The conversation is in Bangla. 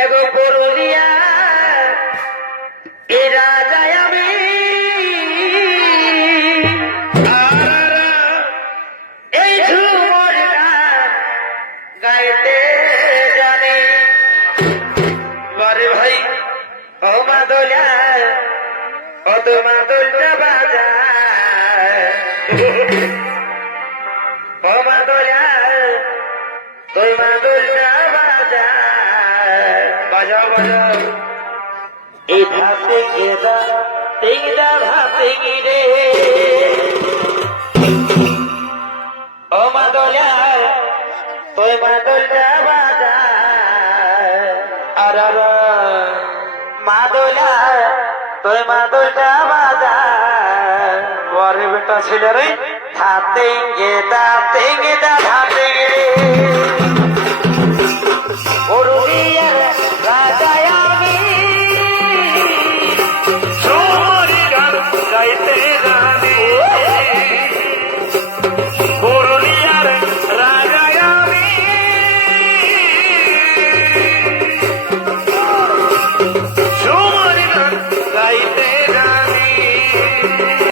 এগো পুরুলিয়া এ রাজায় আমি এই ঝুমর গান গাইতে জানি বরে ভাই ও মাদলা ও তো মাদলটা বাজা ও মাদলা তুই মাদলটা বাজা বাজাও বাজাও এই ভাতে গেদা তেগদা ভাতে গিরে ও মাদলা তুই মাদলটা বাজা আর মাদলা তুই মাদলটা বাজা ওরে বেটা ছেলে রে হাতে গেদা ভাতে গিরে